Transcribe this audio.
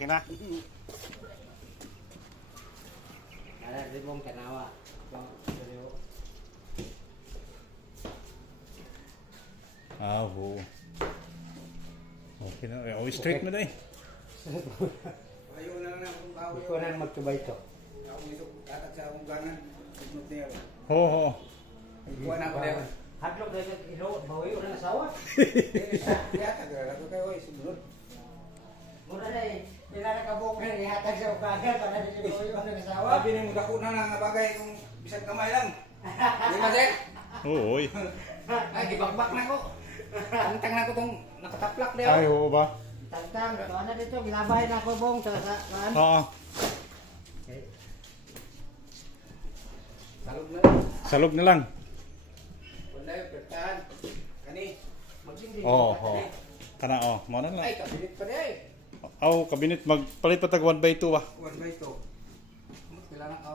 Okay na. Ada ribong tanawa. Ah, oo. Okay na. Oh, straight mo na eh. Ayaw na lang akong bawi. Ikaw na magtubay ito. Ako nito katat sa akong ganan. Sumunod niya. Oo, oo. Ikuha na ako niya. Hadlok na yung ilo, bawi ko na asawa. Yata gara ko kayo ay sumunod. Muna na eh, pinara ka buong na ihatag sa ukagan para na siya bawi ko na asawa. Sabi niyo dako na lang nga bagay kung bisag kamay lang. Di ba sir? Oo, oy. Ay gibagbak na ko. Tantang na ko tong nakataplak niya. Ay, oo ba? Tantang, ito na dito, ginabay na ako buong sa saan. Oo. Salog na. Salog na lang. Wala yung pertahan. Kani. Magsindi. Oo, oo. Kana, oh. Mo na lang. Ay kabinet pa niya eh. Aw, kabinet magpalit pa tag 1/2 ah. 1/2. Kailangan ako.